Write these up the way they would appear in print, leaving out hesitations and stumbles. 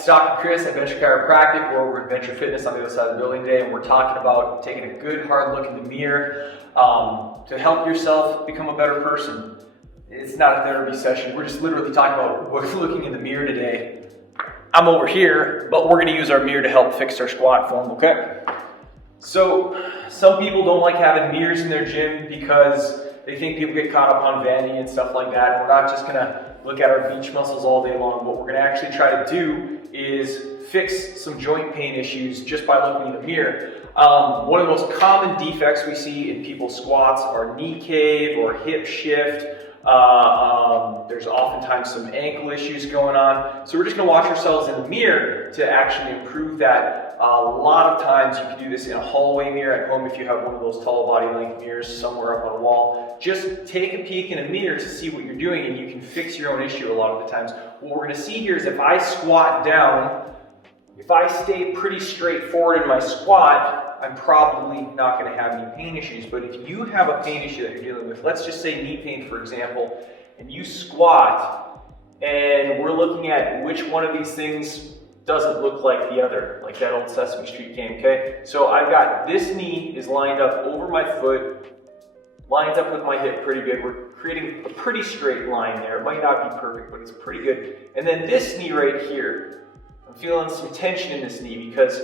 it's Dr. Chris at Venture Chiropractic. We're over at Venture Fitness on the other side of the building today, and we're talking about taking a good hard look in the mirror to help yourself become a better person. It's not a therapy session. We're just literally talking about looking in the mirror today. I'm over here, but we're going to use our mirror to help fix our squat form, okay? So some people don't like having mirrors in their gym because they think people get caught up on vanity and stuff like that. And we're not just going to look at our beach muscles all day long. What we're going to actually try to do is fix some joint pain issues just by looking in the mirror. One of the most common defects we see in people's squats are knee cave or hip shift. There's oftentimes some ankle issues going on. So we're just going to watch ourselves in the mirror to actually improve that. A lot of times you can do this in a hallway mirror at home if you have one of those tall body length mirrors somewhere up on a wall. Just take a peek in a mirror to see what you're doing and you can fix your own issue a lot of the times. What we're going to see here is if I squat down, if I stay pretty straightforward in my squat, I'm probably not going to have any pain issues. But if you have a pain issue that you're dealing with, let's just say knee pain, for example, and you squat, and we're looking at which one of these things doesn't look like the other, like that old Sesame Street game, okay? So I've got this knee is lined up over my foot, lines up with my hip pretty good. We're creating a pretty straight line there. It might not be perfect, but it's pretty good. And then this knee right here, I'm feeling some tension in this knee because,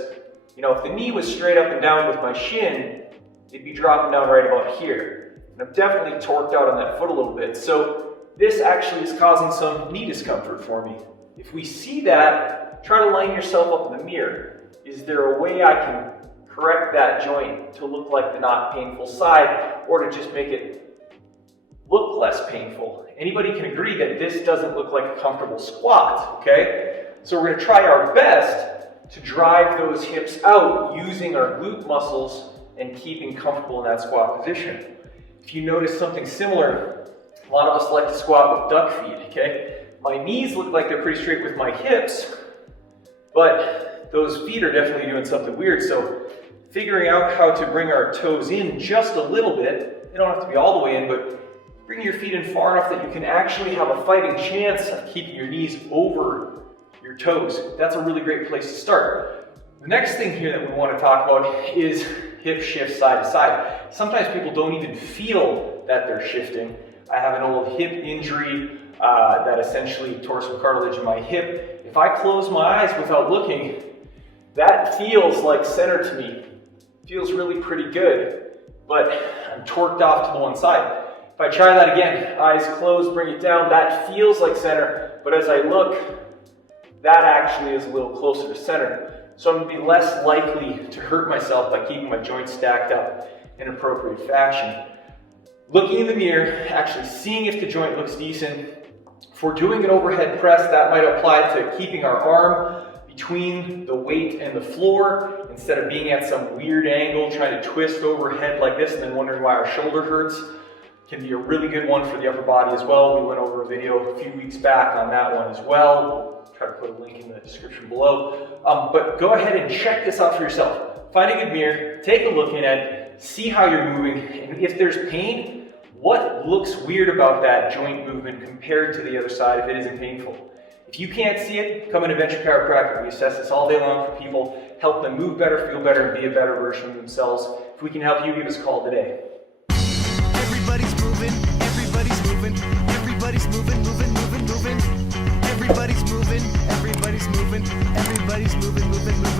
you know, if the knee was straight up and down with my shin, it'd be dropping down right about here. And I'm definitely torqued out on that foot a little bit. So this actually is causing some knee discomfort for me. If we see that, try to line yourself up in the mirror. Is there a way I can correct that joint to look like the not painful side, or to just make it look less painful? Anybody can agree that this doesn't look like a comfortable squat, okay? So we're going to try our best to drive those hips out using our glute muscles and keeping comfortable in that squat position. If you notice something similar, a lot of us like to squat with duck feet, okay? My knees look like they're pretty straight with my hips, but those feet are definitely doing something weird. So figuring out how to bring our toes in just a little bit, they don't have to be all the way in, but bring your feet in far enough that you can actually have a fighting chance of keeping your knees over your toes. That's a really great place to start. The next thing here that we want to talk about is hip shift side to side. Sometimes people don't even feel that they're shifting. I have an old hip injury that essentially tore some cartilage in my hip. If I close my eyes without looking, that feels like center to me. Feels really pretty good, but I'm torqued off to the one side. If I try that again, eyes closed, bring it down, that feels like center, but as I look, that actually is a little closer to center. So I'm going to be less likely to hurt myself by keeping my joints stacked up in appropriate fashion. Looking in the mirror, actually seeing if the joint looks decent. If we're doing an overhead press, that might apply to keeping our arm between the weight and the floor instead of being at some weird angle, trying to twist overhead like this and then wondering why our shoulder hurts. Can be a really good one for the upper body as well. We went over a video a few weeks back on that one as well. We'll try to put a link in the description below. But go ahead and check this out for yourself. Find a good mirror, take a look in it, see how you're moving, and if there's pain, what looks weird about that joint movement compared to the other side if it isn't painful? If you can't see it, come into Venture Chiropractic. We assess this all day long for people, help them move better, feel better, and be a better version of themselves. If we can help you, give us a call today. Everybody's moving, everybody's moving, everybody's moving, moving, moving, moving. Everybody's moving, everybody's moving, everybody's moving, moving, moving.